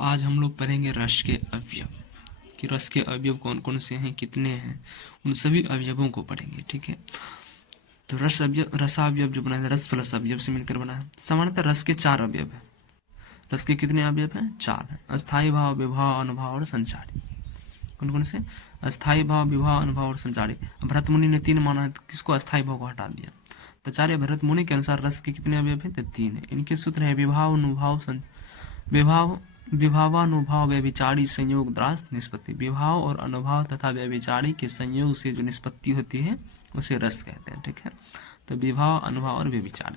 आज हम लोग पढ़ेंगे रस के अवयव, कि रस के अवयव कौन कौन से हैं, कितने हैं, उन सभी अवयवों को पढ़ेंगे। ठीक है, तो रसावयव जो बना है, रस प्लस अवयव से मिलकर बना है। सामान्यतः रस के 4 अवयव हैं। रस के कितने अवयव हैं? 4 हैं। अस्थाई भाव, विभाव, अनुभाव और संचारी। कौन कौन से? अस्थाई भाव, विभाव, अनुभाव और संचारी। भरत मुनि ने 3 माना है, तो किसको? अस्थाई भाव को हटा दिया। तो आचार्य भरत मुनि के अनुसार रस के कितने अवयव हैं? तो 3 है। इनके सूत्र है विभाव, अनुभाव, विभाव, विभावानुभाव व्यभिचारी संयोग द्रास निष्पत्ति। विभाव और अनुभाव तथा व्यभिचारी के संयोग से जो निष्पत्ति होती है उसे रस कहते हैं। ठीक है, तो विभाव, अनुभाव और व्यभिचार।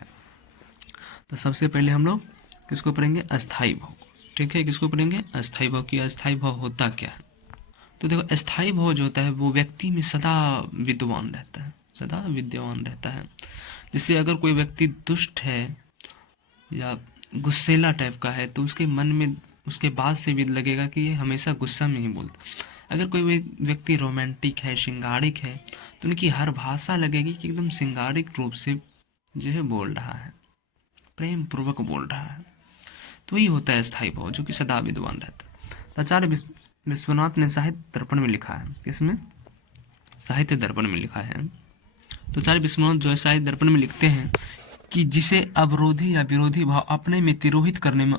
तो सबसे पहले हम लोग किसको पढ़ेंगे? अस्थाई भाव को। ठीक है, किसको पढ़ेंगे? अस्थाई भाव की। अस्थाई भाव होता क्या है? तो देखो, अस्थाई भाव जो होता है वो व्यक्ति में सदा विद्यमान रहता है, सदा विद्यमान रहता है। जैसे अगर कोई व्यक्ति दुष्ट है या गुस्सेला टाइप का है तो उसके मन में उसके बाद से भी लगेगा कि ये हमेशा गुस्सा में ही बोलता। अगर कोई व्यक्ति रोमांटिक है, श्रृंगारिक है, तो उनकी हर भाषा लगेगी कि एकदम श्रृंगारिक रूप से जो है बोल रहा है, प्रेम पूर्वक बोल रहा है। तो यही होता है स्थायी भाव, जो कि सदा विद्वान रहता है। तो आचार्य विश्वनाथ ने साहित्य दर्पण में लिखा है। किसमें? साहित्य दर्पण में लिखा है। तो आचार्य विश्वनाथ जो है साहित्य दर्पण में लिखते हैं कि जिसे अवरोधी या विरोधी भाव अपने में तिरोहित करने में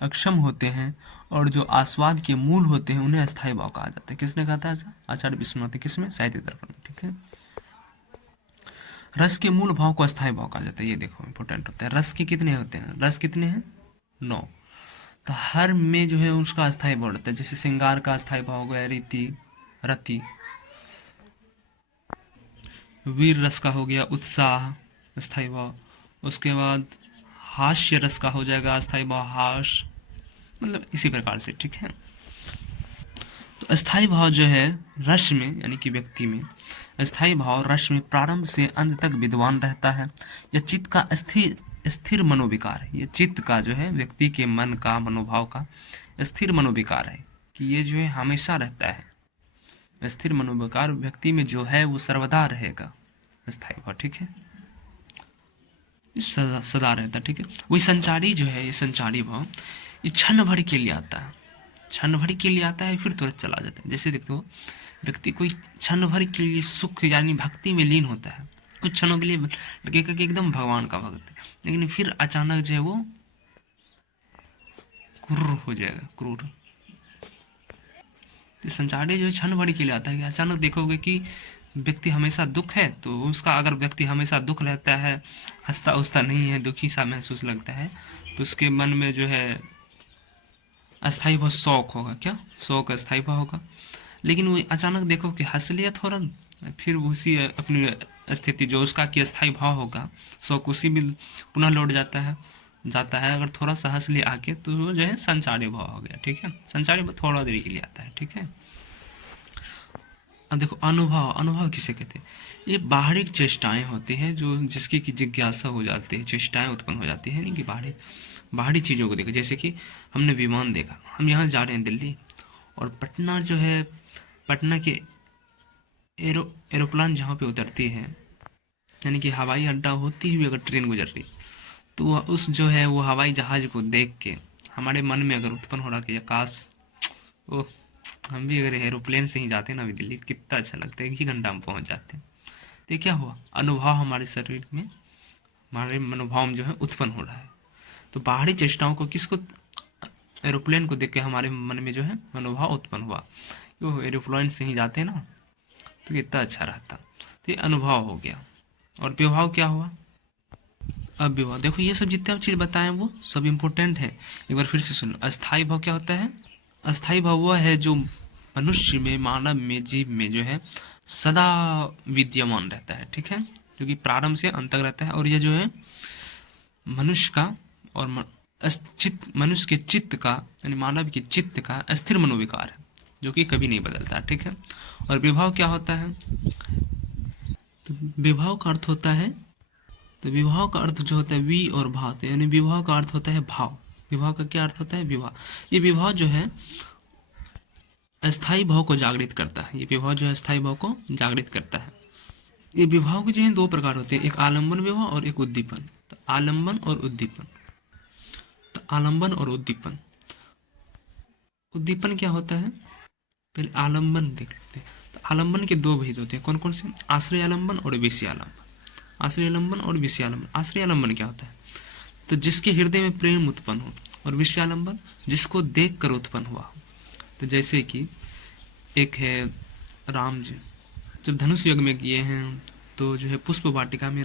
अक्षम होते हैं और जो आस्वाद के मूल होते हैं उन्हें अस्थायी भाव कहा जाता है। किसने कहा था? आचार्य विश्वनाथ। किसमें? साहित्य दर्पण में। ठीक है, रस के मूल भाव को अस्थायी भाव कहा जाता है। ये देखो इंपॉर्टेंट होता है। रस के कितने होते हैं? रस कितने हैं? 9। तो हर में जो है उसका अस्थायी भाव रहता है। जैसे श्रृंगार का अस्थायी भाव हो गया रीति, रति। वीर रस का हो गया उत्साह, अस्थायी भाव। उसके बाद हास्य रस का हो जाएगा अस्थायी भाव, हास, मतलब इसी प्रकार से। ठीक है, तो अस्थायी भाव जो है रस में, यानी कि व्यक्ति में, अस्थायी भाव रस में प्रारंभ से अंत तक विद्वान रहता है। यह चित्त का स्थिर मनोविकार है। ये चित्त का जो है, व्यक्ति के मन का, मनोभाव का स्थिर मनोविकार है कि ये जो है हमेशा रहता है। स्थिर मनोविकार व्यक्ति में जो है वो सर्वदा रहेगा, अस्थायी भाव। ठीक है, सदा रहता। ठीक है, वही संचारी जो है, ये संचारी भाव ये क्षण भर के लिए आता है। क्षण भर के लिए आता है, फिर तुरंत चला जाता है। जैसे देखो, व्यक्ति कोई क्षण भर के लिए सुख यानी भक्ति में लीन होता है, कुछ क्षणों के लिए लगेगा कि एकदम भगवान का भक्त है, लेकिन फिर अचानक जो है वो क्रूर हो जाएगा, क्रूर। तो संचारी जो क्षण भर के लिए आता है कि अचानक देखोगे कि व्यक्ति हमेशा दुख है, तो उसका अगर व्यक्ति हमेशा दुख रहता है, हंसता उस्ता नहीं है, दुखी सा महसूस लगता है, तो उसके मन में जो है अस्थायी भाव शौक होगा। क्या? शौक अस्थायी भाव होगा। लेकिन वो अचानक देखो कि हंस लिया थोड़ा, फिर उसी अपनी स्थिति जो उसका कि अस्थायी भाव होगा, शौक उसी में पुनः लौट जाता है। अगर थोड़ा सा हंस लिया आके, तो वो जो है संचारी भाव हो गया। ठीक है, संचारी भाव थोड़ा देर के लिए आता है। ठीक है, अब देखो अनुभव किसे कहते हैं? ये बाहरी चेष्टाएं होती हैं जो जिसकी की जिज्ञासा हो जाती है, चेष्टाएं उत्पन्न हो जाती है, नहीं कि बाहरी चीज़ों को देखो। जैसे कि हमने विमान देखा, हम यहाँ जा रहे हैं दिल्ली, और पटना जो है, पटना के एरोप्लेन जहाँ पे उतरती है, यानी कि हवाई अड्डा होती हुई अगर ट्रेन गुजर रही, तो उस जो है वो हवाई जहाज को देख के हमारे मन में अगर उत्पन्न हो रहा कि काश ओह, हम भी अगर एरोप्लेन से ही जाते ना अभी दिल्ली, कितना अच्छा लगता है, 1 घंटा में पहुंच जाते हैं। तो क्या हुआ? अनुभव हमारे शरीर में, हमारे मनोभाव जो है उत्पन्न हो रहा है। तो बाहरी चेष्टाओं को, किसको? एरोप्लेन को देख के हमारे मन में जो है मनोभाव उत्पन्न हुआ, वो एरोप्लेन से ही जाते ना तो कितना अच्छा रहता। तो ये अनुभव हो गया। और विभाव क्या हुआ? अब विभाव देखो, ये सब जितने चीज बताएं वो सब इम्पोर्टेंट है। एक बार फिर से सुनो। अस्थायी भाव क्या होता है? अस्थायी भाव वह है जो मनुष्य में, मानव में, जीव में जो है सदा विद्यमान रहता है। ठीक है, जो कि प्रारंभ से अंत तक रहता है। और यह जो है मनुष्य का और मनुष्य के चित्त का, यानी मानव के चित्त का अस्थिर मनोविकार है, जो कि कभी नहीं बदलता। ठीक है, और विभाव क्या होता है? तो विभाव का अर्थ होता है, तो विभाव का अर्थ जो होता है वी और भाव, यानी विभाव का अर्थ होता है भाव। विभाव का क्या अर्थ होता है? विभाव। ये विभाव जो है अस्थायी भाव को जागृत करता है। ये विभाव जो है अस्थायी भाव को जागृत करता है। ये विभाव के जो है 2 प्रकार होते हैं, एक आलम्बन विभाव और एक उद्दीपन। तो आलम्बन और उद्दीपन, तो आलंबन और उद्दीपन, उद्दीपन क्या होता है, पहले आलंबन देख लेते हैं। तो आलंबन के दो भेद होते हैं, कौन कौन से, आश्रय आलंबन और विषय आलंबन। आश्रय आलंबन और विषय आलंबन। आश्रय आलंबन क्या होता है, तो जिसके हृदय में प्रेम उत्पन्न हो, और विषय आलंबन जिसको देख कर उत्पन्न हुआ हो। तो जैसे कि एक है राम जी जब धनुष यज्ञ में किए हैं, तो जो है पुष्प वाटिका में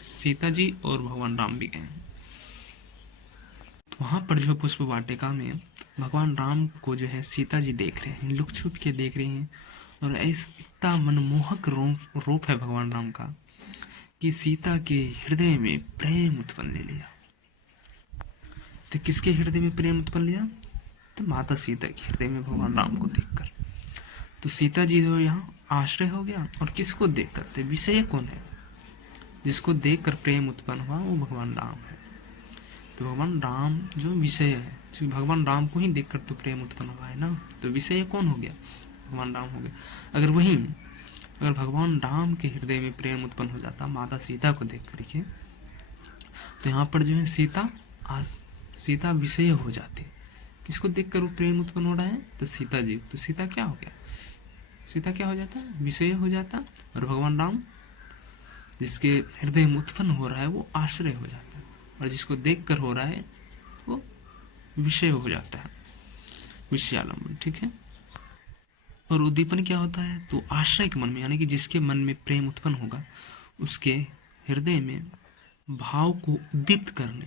सीता जी और भगवान राम भी गए हैं। तो वहां पर जो पुष्प वाटिका में भगवान राम को जो है सीता जी देख रहे हैं, लुक छुप के देख रही हैं, और ऐसा इतना मनमोहक रूप है भगवान राम का कि सीता के हृदय में प्रेम उत्पन्न ले लिया। तो किसके हृदय में प्रेम उत्पन्न लिया, तो माता सीता के हृदय में भगवान राम को देखकर। तो सीता जी जो यहाँ आश्रय हो गया, और किसको देखकर, तो विषय कौन है, जिसको देखकर प्रेम उत्पन्न हुआ वो भगवान राम है। तो भगवान राम जो विषय है, क्योंकि भगवान राम को ही देखकर तो प्रेम उत्पन्न हुआ है ना, तो विषय कौन हो गया, भगवान राम हो गया। अगर भगवान राम के हृदय में प्रेम उत्पन्न हो जाता माता सीता को देख करके, तो यहाँ पर जो है सीता विषय हो जाती। किसको देखकर वो प्रेम उत्पन्न हो रहा है, तो सीता जी। तो सीता क्या हो गया, सीता क्या हो जाता है, विषय हो जाता, और भगवान राम जिसके हृदय में उत्पन्न हो रहा है वो आश्रय हो जाता है, और जिसको देखकर हो रहा है वो विषय हो जाता है, विषयालंबन। ठीक है। और उद्दीपन क्या होता है, तो आश्रय के मन में, यानी कि जिसके मन में प्रेम उत्पन्न होगा उसके हृदय में भाव को उद्दीप्त करने,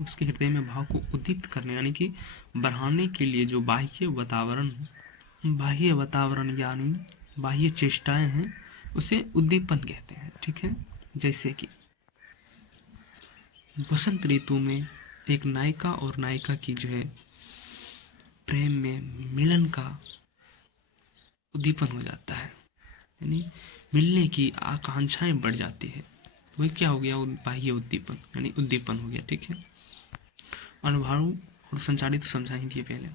उसके हृदय में भाव को उद्दीप्त करने यानी कि बढ़ाने के लिए जो बाह्य वातावरण यानी बाह्य चेष्टाएं हैं उसे उद्दीपन कहते हैं। ठीक है। जैसे कि बसंत ऋतु में एक नायिका और नायिका की जो है प्रेम में मिलन का उद्दीपन हो जाता है, यानी मिलने की आकांक्षाएं बढ़ जाती है, वही क्या हो गया, बाह्य उद्दीपन यानी उद्दीपन हो गया। ठीक है। अनुभव और संचारित तो समझा ही दिए पहले।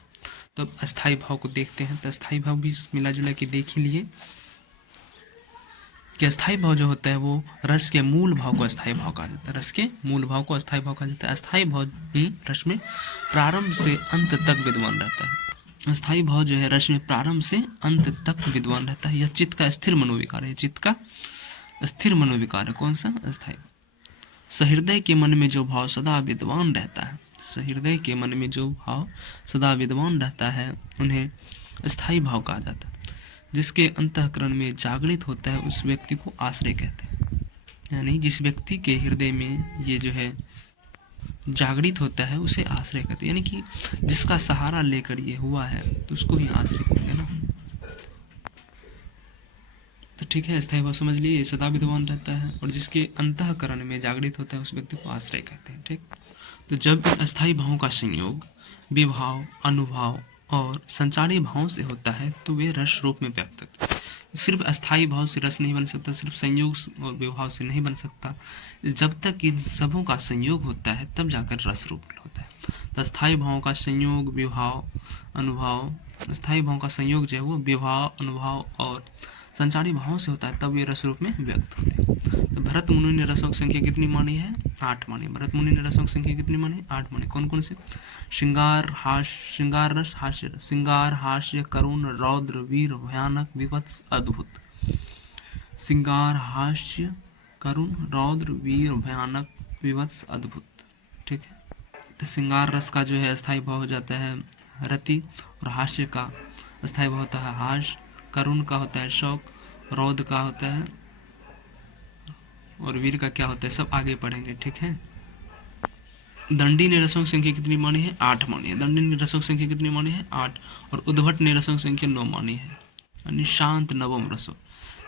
तो अब अस्थायी भाव को देखते हैं। तो अस्थायी भाव भी मिला जुला के देख ही लिए कि अस्थायी भाव जो होता है वो रस के मूल भाव को अस्थायी भाव कहा जाता है। रस के मूल भाव को अस्थायी भाव कहा जाता है। अस्थायी भाव ही रस में प्रारंभ से अंत तक विद्यमान रहता है। अस्थायी भाव जो है रस में प्रारंभ से अंत तक विद्यमान रहता है। यह चित्त का स्थिर मनोविकार है। चित्त का स्थिर मनोविकार है। कौन सा, अस्थायी। सहृदय के मन में जो भाव सदा विद्यमान रहता है, सहृदय के मन में जो भाव सदा विद्यमान रहता है उन्हें अस्थायी भाव कहा जाता है। जिसके अंतःकरण में जागृत होता है उस व्यक्ति को आश्रय कहते हैं। यानी जिस व्यक्ति के हृदय में ये जो है जागृत होता है उसे आश्रय कहते हैं, यानी कि जिसका सहारा लेकर ये हुआ है तो उसको ही आश्रय कहते हैं ना। तो ठीक है, अस्थायी भाव समझ लिए, सदा विद्यमान रहता है और जिसके अंतःकरण में जागृत होता है उस व्यक्ति को आश्रय कहते हैं। ठीक। तो जब अस्थायी भावों का संयोग विभाव, अनुभाव और संचारी भावों से होता है तो वे रस रूप में व्यक्त होते हैं। सिर्फ अस्थायी भाव से रस नहीं बन सकता, सिर्फ संयोग और विभाव से नहीं बन सकता। जब तक इन सबों का संयोग होता है तब जाकर रस रूप होता है। तो अस्थायी भावों का संयोग विभाव, अनुभव, अस्थायी भावों का संयोग जो है वो विभाव, अनुभव और संचारी भावों से होता है तब ये रस रूप में व्यक्त होते हैं। तो भरत मुनि ने रसों की संख्या कितनी मानी है, 8 मानी। भरत मुनि ने रसों की संख्या कितनी मानी, 8 मानी। कौन कौन से, श्रृंगार रस, हास्य रस। श्रृंगार, हास्य, करुण, रौद्र, वीर, भयानक, विवत्स, अद्भुत। श्रृंगार, हास्य, करुण, रौद्र, वीर, भयानक, विवत्स, अद्भुत। ठीक है। तो श्रृंगार रस का जो है अस्थायी भाव हो जाता है रति, और हास्य का अस्थायी भाव होता है हास्य, करुण का होता है शोक, रौद्र का होता है, और वीर का क्या होता है, सब आगे पढ़ेंगे। ठीक है। दंडी ने रसों की संख्या कितनी मानी है, 8 मानी है। दंडी ने रसों की संख्या कितनी मानी है, 8। और उद्भट ने रसों की संख्या 9 मानी है, यानी शांत नवम रसों।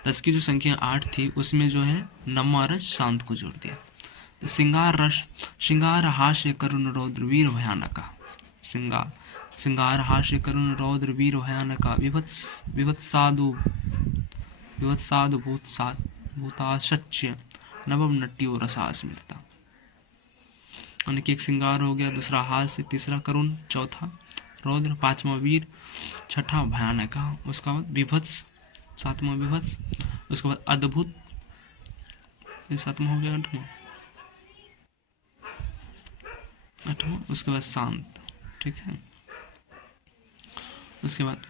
रस की जो संख्या 8 थी उसमें जो है नवमा रस शांत को जोड़ दिया। तो श्रृंगार रस, श्रृंगार, हास्य, करुण, रौद्र, वीर, भयानक। श्रृंगार, हास्य, करुण, रौद्र, वीर, भयानक। विभत्सादु भूताशच्य नवम नट्यो रसा स्मृता। यानी कि एक श्रृंगार हो गया, दूसरा हास्य, तीसरा करुण, चौथा रौद्र, पांचवा वीर, छठा भयानक, उसका बाद विभत्स, सातवां विभत्स, उसके बाद अद्भुत, ये सातवां हो गया, आठवां 8वां, उसके बाद शांत, ठीक है। उसके बाद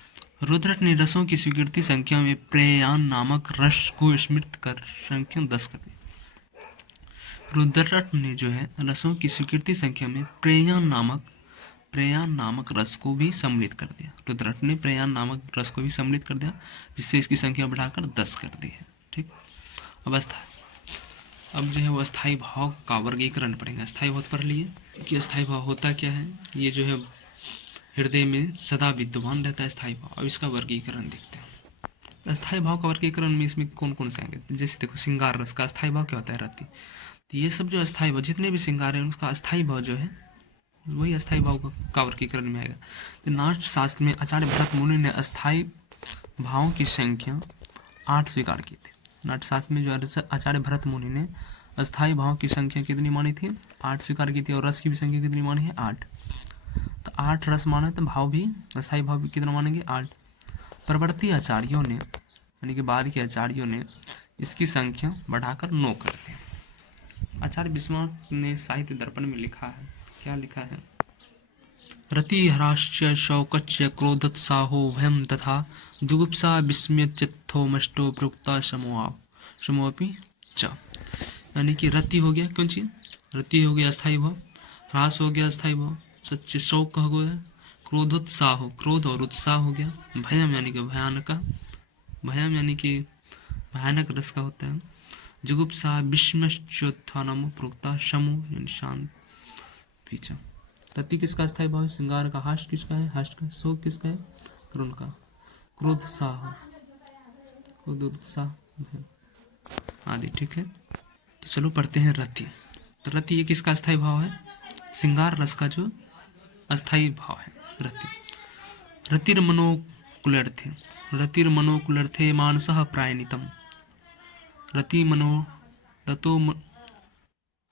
रुद्रट ने रसों की स्वीकृति संख्या में प्रेयान नामक रस को स्मृत कर संख्या 10 कर दी। रुद्रट ने जो है रसों की स्वीकृति संख्या में प्रेयान नामक रस को भी सम्मिलित कर दिया। रुद्रट ने प्रेयान नामक रस को भी सम्मिलित कर दिया, जिससे इसकी संख्या बढ़ाकर 10 कर दी है, ठीक। अब जो है वो अस्थाई भाव का वर्गीकरण पढ़ेंगे। अस्थाई भाव पढ़ लिए कि अस्थाई भाव होता क्या है। ये जो है हृदय में सदा विद्यमान रहता है अस्थाई भाव। अब इसका वर्गीकरण देखते हैं। अस्थाई भाव का वर्गीकरण में इसमें कौन कौन से आएंगे, जैसे देखो श्रृंगार रस का अस्थाई भाव क्या होता है, रति। तो ये सब जो अस्थाई भाव, जितने भी श्रृंगार है उसका अस्थाई भाव जो है वही अस्थाई भाव का वर्गीकरण में आएगा। तो नाट्य शास्त्र में आचार्य भरत मुनि ने अस्थाई भावों की संख्या 8 स्वीकार की थी। नाट्य शास्त्र में जो आचार्य भरत मुनि ने अस्थाई भाव की संख्या कितनी मानी थी, 8 स्वीकार की थी। और रस की भी संख्या कितनी मानी है, 8। तो 8 रस माना तो भाव भी, अस्थाई भाव भी कितना मानेंगे, 8। परवर्ती आचार्यों ने, यानी कि बाद के आचार्यों ने इसकी संख्या बढ़ाकर 9 कर दी। आचार्य बिस्मार्क ने साहित्य दर्पण में लिखा है, क्या लिखा है, रतिहराश्च शौकच्च क्रोधोत्साहो भयं तथा जुगुप्सा विस्मयचित्तोमष्टो प्रोक्ता समोऽपि च। यानी कि रति हो गया, कौन चीज, रति हो गया अस्थाई भाव, ह्रास हो गया अस्थाई भाव, सच्चे शौक हो गया, क्रोधोत्साह, क्रोध और उत्साह हो गया, भयम यानी कि भयानक, भयम यानी कि भयानक रस का होता है, जुगुप्सा विस्मयच्योत्थानम प्रोक्ता समो यानी शांत पीछा। रति किसका अस्थाई भाव है, श्रृंगार का। हास्य किसका है, हास्य का। शोक किसका है, करुण का। क्रोधोत्साह, आदि, ठीक है। तो चलो पढ़ते हैं रति। रति ये किसका अस्थाई भाव है, श्रृंगार रस का जो अस्थाई भाव है रति। रतिर्मनोकुलर्थे, रतिर्मनोकुलर्थे मानसः प्रायणितम।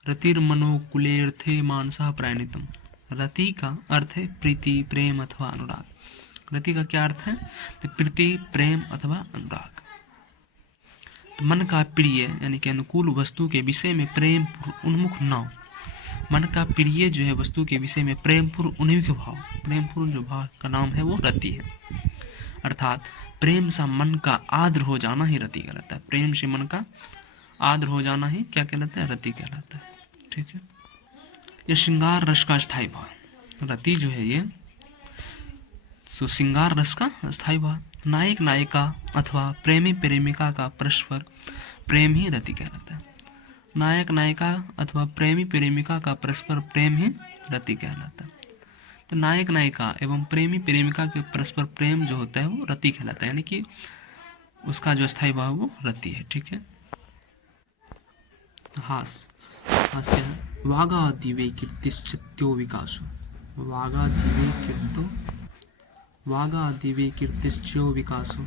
रतिर्मनोकुलेर्थे मानसः प्रायणितम। रति का अर्थ है प्रीति, प्रेम अथवा अनुराग। रति का क्या अर्थ है, तो प्रीति, प्रेम अथवा अनुराग। तो मन का प्रिय यानी कि अनुकूल वस्तु के विषय में प्रेम उन्मुख न हो। मन का प्रिय जो है वस्तु के विषय में प्रेम पूर्ण उन्मुख भाव, प्रेम पूर्ण जो भाव का नाम है वो रति है। अर्थात प्रेम सा मन का आद्र हो जाना ही रति कहलाता है। प्रेम से मन का आद्र हो जाना ही क्या कहलाता है, रति कहलाता है, ठीक है। ये श्रृंगार रस का स्थायी भाव, रति जो है ये श्रृंगार रस का स्थायी भाव। नायक नायिका अथवा प्रेमी प्रेमिका का परस्पर प्रेम ही रति कहलाता है। नायक नायिका अथवा प्रेमी प्रेमिका का परस्पर प्रेम ही रति कहलाता है। तो नायक नायिका एवं प्रेमी प्रेमिका के परस्पर प्रेम जो होता है वो रति कहलाता है, यानी कि उसका जो स्थायी भाव वो रति है, ठीक है। हास्य वागादिवे कीर्तिश्चित्तो विकासो, वागादिवे कीर्तिश्चो विकासो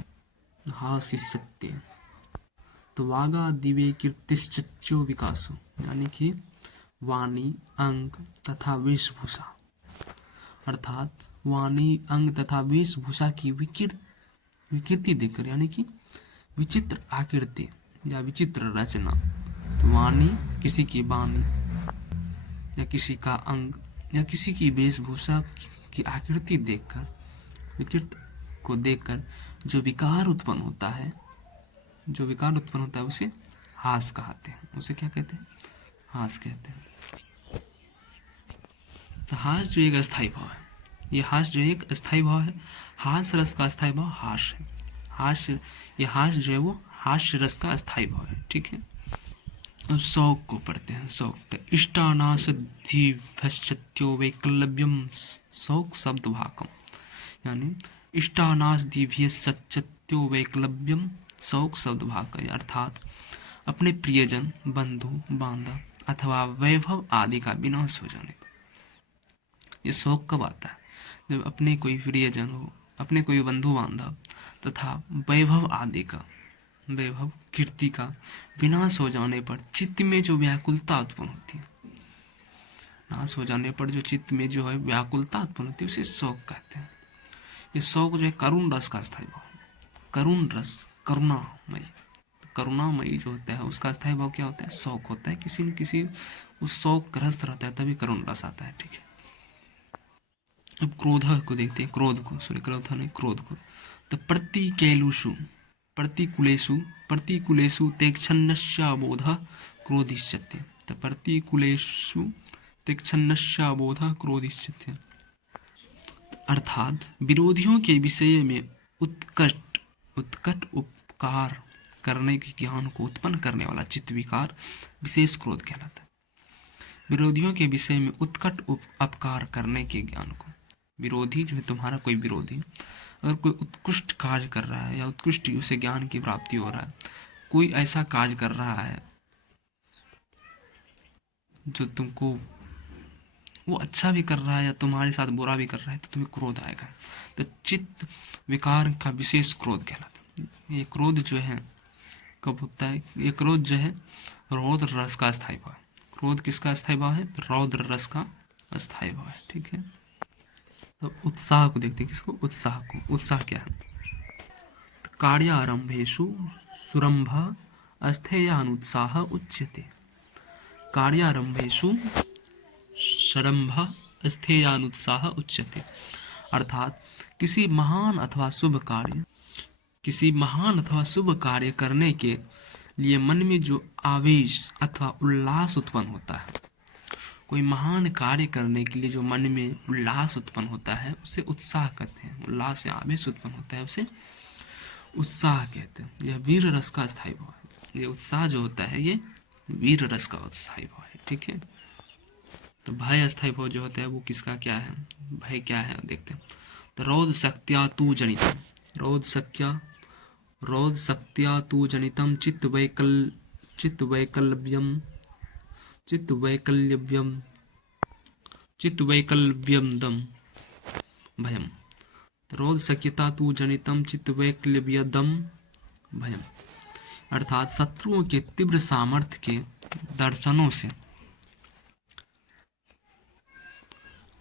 हास्यसत्य। तो वागादिवे कीर्तिश्चो विकासो यानी कि वाणी, अंग तथा वेशभूषा, अर्थात वाणी, अंग तथा वेशभूषा की विकृति देखकर, यानी कि विचित्र आकृति या विचित्र रचना। तो वाणी किसी की वाणी या किसी का अंग या किसी की वेशभूषा की आकृति देखकर, विकृत को देखकर जो विकार उत्पन्न होता है, उसे हास कहते हैं। उसे क्या कहते हैं, हास कहते हैं। तो हास जो एक अस्थाई भाव है, ये हास जो एक अस्थाई भाव है, हास रस का अस्थाई भाव हास है। ये हास जो है वो हास्य रस का अस्थाई भाव है, ठीक है। अब शौक को पढ़ते हैं। शौक इष्टानाशदिभ्यो वैकलव्यम शौक शब्द भाकम, यानी इष्टानाशदिभ्य सच्चत्यो वैकलव्यम शौक शब्द भाग, अर्थात अपने प्रियजन, बंधु बांधव अथवा वैभव आदि का विनाश हो जाने। ये शौक कब आता है, जब अपने कोई प्रियजन हो, अपने कोई बंधु बांधव तथा वैभव आदि का, वैभव कीर्ति का विनाश हो जाने पर चित्त में जो व्याकुलता उत्पन्न होती है, नाश हो जाने पर जो चित्त में जो है व्याकुलता उत्पन्न होती है उसे शौक कहते हैं। ये शौक जो है करुण रस का स्थायी भाव, करुण रस, करुणामयी, करुणामयी जो होता है उसका स्थायी भाव क्या होता है, शौक होता है। किसी न किसी उस शौक ग्रस्त रहता है तभी करुण रस आता है, ठीक है। अब क्रोध को देखते हैं, क्रोध को, सॉरी क्रोध नहीं, क्रोध को। तो प्रतिकैलुषु प्रतिकूलेषु प्रतिकूलेषु तेक्षन्नस्याबोध क्रोधिष्यते। तो प्रतिकूलेषु तेक्षन्नस्याबोध क्रोधिष्यते, अर्थात विरोधियों के विषय में उत्कट उत्कट उपकार करने के ज्ञान को उत्पन्न करने वाला चित्त विकार विशेष क्रोध कहलाता है। विरोधियों के विषय में उत्कट अपकार करने के ज्ञान को, विरोधी जो है तुम्हारा कोई विरोधी अगर कोई उत्कृष्ट कार्य कर रहा है या उत्कृष्ट उसे ज्ञान की प्राप्ति हो रहा है, कोई ऐसा कार्य कर रहा है जो तुमको वो अच्छा भी कर रहा है या तुम्हारे साथ बुरा भी कर रहा है, तो तुम्हें क्रोध आएगा। तो चित्त विकार का विशेष क्रोध कहलाता है। ये क्रोध जो है कब होता है? ये क्रोध जो है रौद्र रस का स्थायी भाव है। क्रोध किसका स्थायी भाव है? रौद्र रस का स्थायी भाव है। ठीक है, तो उत्साह को देखते हैं। किसको? उत्साह को। उत्साह क्या है? कार्यारंभेषु सुरंभ अस्थेयानुत्साह उच्यते। कार्यारंभेषु सरंभ स्थेयानुत्साह उच्यते, अर्थात किसी महान अथवा शुभ कार्य करने के लिए मन में जो आवेश अथवा उल्लास उत्पन्न होता है, कोई महान कार्य करने के लिए जो मन में उल्लास उत्पन्न होता है उसे उत्साह कहते हैं। उल्लास या आवेश उत्पन्न होता है उसे उत्साह कहते हैं। यह वीर रस का स्थायी भाव है। ये उत्साह जो होता है ये वीर रस का स्थायी भाव है। ठीक है, तो भय अस्थायी भाव जो होता है वो किसका क्या है? भय क्या है देखते हैं। तो रौद्र शक्त्या तु जनितम, रौद्र शक्त्या तु जनितम चित्तवैकल्यव्यम दम भयम। रौद्र शक्यता तु जनितम चित्तवैकल्यदम भयम, अर्थात शत्रुओं के तीव्र सामर्थ्य के दर्शनों से,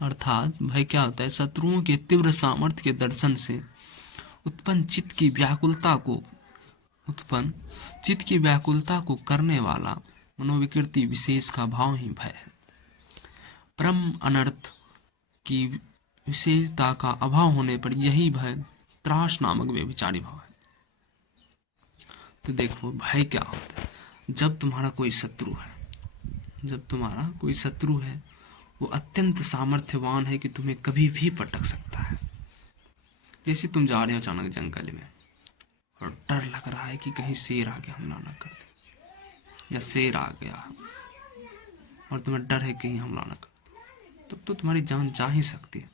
अर्थात भय क्या होता है? शत्रुओं के तीव्र सामर्थ्य के दर्शन से उत्पन्न चित्त की व्याकुलता को करने वाला मनोविकृति विशेष का भाव ही भय है। परम अनर्थ की विशेषता का अभाव होने पर यही भय त्रास नामक व्यभिचारी भाव है। तो देखो भय क्या होता है? जब तुम्हारा कोई शत्रु है, वो अत्यंत सामर्थ्यवान है कि तुम्हें कभी भी पटक सकता है। जैसे तुम जा रहे हो अचानक जंगल में और डर लग रहा है कि कहीं शेर आके हमला ना कर दे, या शेर आ गया और तुम्हें डर है कहीं हमला ना कर दे, तब तो तुम्हारी जान जा ही सकती है।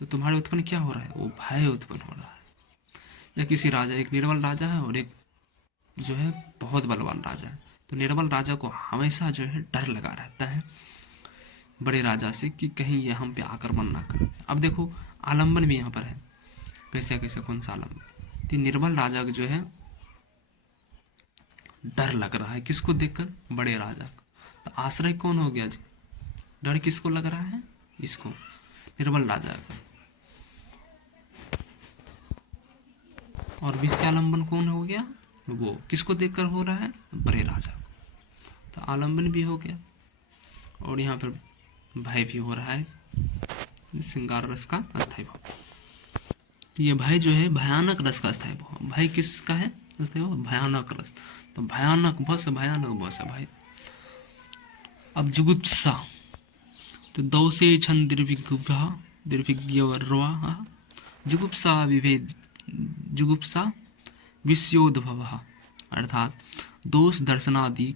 तो तुम्हारे उत्पन्न क्या हो रहा है? वो भय उत्पन्न हो रहा है। या किसी राजा, एक निर्बल राजा है और एक जो है बहुत बलवान राजा है, तो निर्बल राजा को हमेशा जो है डर लगा रहता है बड़े राजा से कि कहीं ये हम पे आक्रमण ना करे। अब देखो आलम्बन भी यहाँ पर है। कैसे कौन सा आलम्बन? तो निर्बल राजा जो है डर लग रहा है किसको देखकर? बड़े राजा को। तो आश्रय कौन हो गया जी? डर किसको लग रहा है? इसको, निर्बल राजा को। और विषयालंबन कौन हो गया? वो किसको देखकर हो रहा है? बड़े राजा को। तो आलम्बन भी हो गया और यहाँ पर भय भी हो रहा है, श्रृंगार रस का अस्थायी भाव। ये भय जो है भयानक रस का अस्थायी भाव। भय किसका है अस्थायी भाव? भयानक रस। तो भयानक बस है भाई। अब जुगुप्सा, तो दौसे छन दीर्घिज्ञवर्वा जुगुप्सा विषयोद्भव, अर्थात दोष दर्शना आदि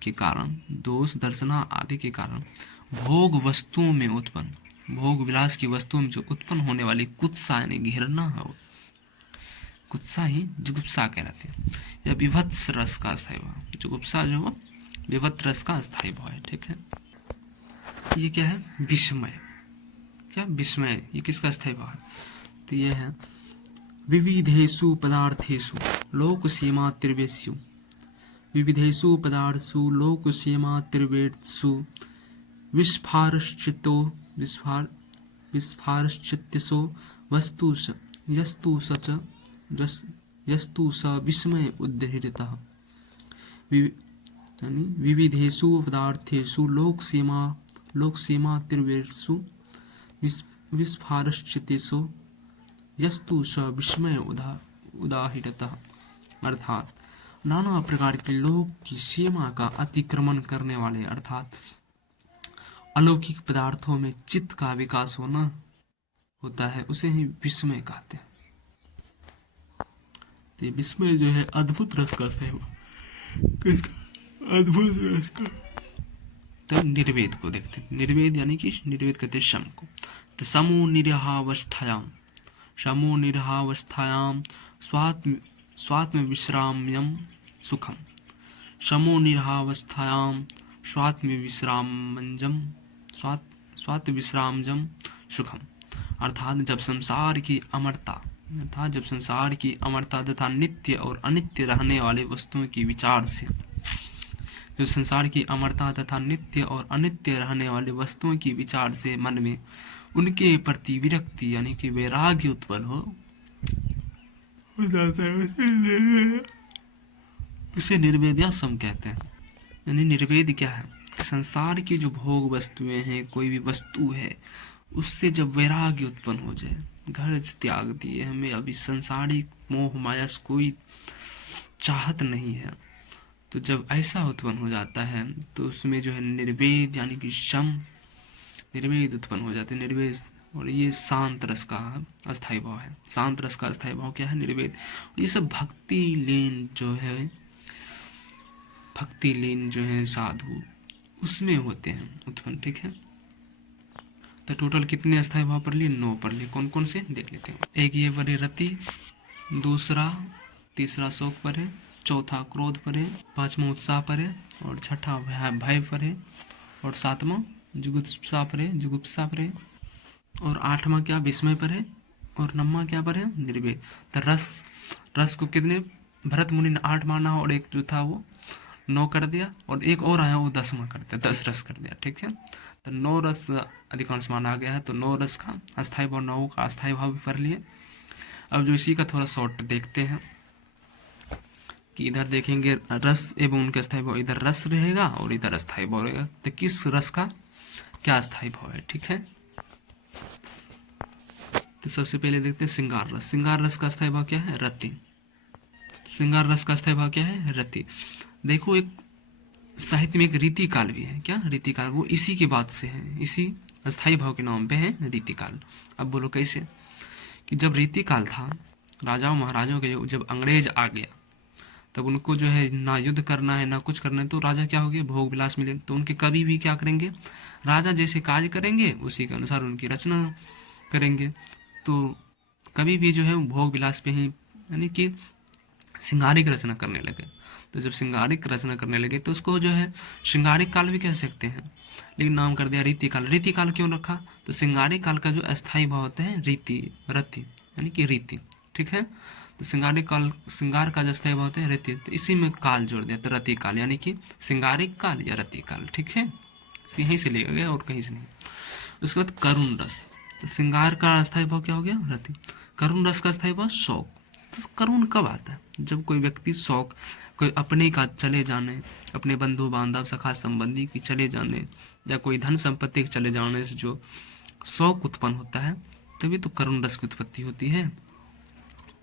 के कारण भोग वस्तुओं में उत्पन्न, भोग विलास की वस्तुओं में जो उत्पन्न होने वाली कुत्सा यानी घृणा है, कुत्सा ही जुगुप्सा कहलाते हैं। या विभत्स रस का स्थायी भाव। जुगुप्सा जो है विभत्स रस का स्थायी भाव है। ठीक है, ये क्या है? विस्मय। क्या? विस्मय। ये किसका स्थायी भाव है? तो ये है विविधेषु पदार्थेषु लोक सीमा त्रिवेशु, विविधेषु पदार्थेषु लोक सीमा त्रिवेशु विस्फारश्चित्तसो यस्तु स विस्मय उद्धृतः। विविधेषु पदार्थेषु लोक सीमा त्रिवेशु विस्फारश्चितेषु यस्तु स विस्मय उदाहृतः, अर्थात नाना प्रकार के लोग की सीमा का अतिक्रमण करने वाले अर्थात अलौकिक पदार्थों में चित्त का विकास होना होता है, उसे ही विस्मय कहते हैं। तो विस्मय जो है अद्भुत रस का है, अद्भुत रस का। तो निर्वेद को देखते हैं। निर्वेद यानी कि निर्वेद कहते हैं शम को। तो समो निरहावस्थायाम स्वात्म विश्राम्यम सुखम। समो निरहावस्थायाम स्वात्म विश्रामजम सुखम। अर्थात जब संसार की अमरता तथा नित्य और अनित्य रहने वाले वस्तुओं की विचार से, जो संसार की अमरता तथा नित्य और अनित्य रहने वाले वस्तुओं की विचार से मन में उनके प्रति विरक्ति यानी कि वैराग्य उत्पन्न हो जाता है, उसे निर्वेद या सम कहते हैं। यानी निर्वेद क्या है? संसार की जो भोग वस्तुएं हैं, कोई भी वस्तु है, उससे जब वैराग्य उत्पन्न हो जाए, घर त्याग दिए, हमें अभी संसारिक मोह माया से कोई चाहत नहीं है, तो जब ऐसा उत्पन्न हो जाता है तो उसमें जो है निर्वेद यानी कि शम, निर्वेद उत्पन्न हो जाते हैं। निर्वेद, और ये शांत रस का अस्थायी भाव है। शांत रस का अस्थायी भाव क्या है? निर्वेद। ये सब भक्ति लीन जो है साधु, उसमें होते हैं उत्पन्न, ठीक है। तो टोटल कितने अस्थायी भाव पढ़ लिए? 9 पढ़ लिए। कौन कौन से देख लेते हैं। एक ये पढ़े रति, तीसरा शोक पर है, चौथा क्रोध पर है, पांचवा उत्साह पर है, और छठा भय पर है, और सातवां जुगुप्सा पर है, और आठवां क्या? विस्मय पर है, और नौवां क्या पर है? निर्वेद। तो रस को कितने भरत मुनि ने 8 माना, और एक जो था वो 9 कर दिया, और एक और आया वो 10वां कर दिया, 10 रस कर दिया, ठीक है। तो 9 रस अधिकांश माना गया है, तो 9 रस का अस्थायी भाव, 9 का अस्थायी भाव भी पढ़ लिए। अब जो इसी का थोड़ा शॉर्ट देखते हैं कि इधर देखेंगे रस एवं उनके अस्थायी भाव, इधर रस रहेगा और इधर अस्थायी भाव रहेगा, तो किस रस का क्या अस्थायी भाव है, ठीक है। तो सबसे पहले देखते हैं श्रृंगार रस। श्रृंगार रस का अस्थायी भाव क्या है? रति। श्रृंगार रस का अस्थायी भाव क्या है? रति। देखो, एक साहित्य में एक रीति काल भी है। क्या रीति काल? वो इसी के बाद से है, इसी अस्थायी भाव के नाम पे है रीति काल। अब बोलो कैसे? कि जब रीति काल था, राजाओं महाराजाओं के जब अंग्रेज आ गया, तब उनको जो है ना युद्ध करना है ना कुछ करना है, तो राजा क्या हो गए? भोग विलास मिले, तो उनके कवि भी क्या करेंगे? राजा जैसे कार्य करेंगे उसी के अनुसार उनकी रचना करेंगे। तो कवि भी जो है भोग विलास पे ही यानी कि श्रृंगारिक रचना करने लगे। तो जब श्रृंगारिक रचना करने लगे तो उसको जो है श्रृंगारिक काल भी कह सकते हैं, लेकिन नाम कर दिया रीति काल। रीति काल क्यों रखा? तो श्रृंगारिक काल का जो अस्थायी भाव होता है रति यानी कि रीति, ठीक है। तो श्रृंगारिक काल, श्रृंगार का जो अस्थायी भाव होता है रति, तो इसी में काल जोड़ दिया, तो रति काल यानी कि श्रृंगारिक काल या रति काल, ठीक है। यहीं से लिया गया और कहीं से नहीं। उसके बाद करुण रस। तो श्रृंगार का अस्थायी भाव क्या हो गया? रति। करुण रस का अस्थायी भाव शौक। तो करुण कब आता है? जब कोई व्यक्ति शौक, कोई अपने का चले जाने, अपने बंधु बांधव सखा संबंधी की चले जाने, या कोई धन संपत्ति के चले जाने से जो शौक उत्पन्न होता है, तभी तो करुण रस की उत्पत्ति होती है।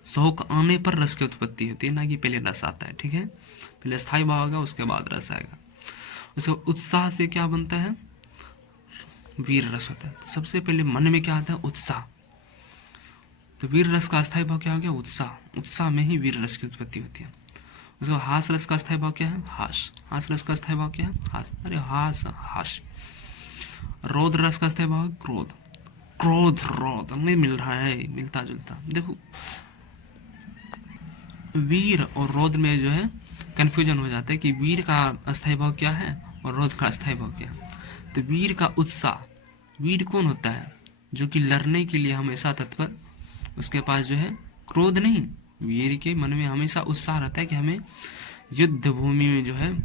शौक आने पर रस की उत्पत्ति होती है, ना कि पहले रस आता है, ठीक है। पहले स्थायी भाव आएगा, उसके बाद रस आएगा। उसके उत्साह से क्या बनता है? वीर रस होता है। तो सबसे पहले मन में क्या आता है? उत्साह। तो वीर रस का अस्थायी भाव क्या हो गया? उत्साह। उत्साह में ही वीर रस की उत्पत्ति होती है। उसके बाद हास रस का अस्थायी भाव क्या है? हास। हास रस का अस्थायी भाव क्या है? हास। अरे हास। रोध रस का अस्थायी भाव है क्रोध। रोध में मिल रहा है, मिलता जुलता। देखो, वीर और रोध में जो है कंफ्यूजन हो जाता है कि वीर का अस्थायी भाव क्या है और रोध का अस्थायी भाव क्या है। तो वीर का उत्साह, वीर कौन होता है? जो कि लड़ने के लिए हमेशा तत्पर, उसके पास जो है क्रोध नहीं, वीर के मन में हमेशा उत्साह रहता है कि हमें युद्ध भूमि में जो है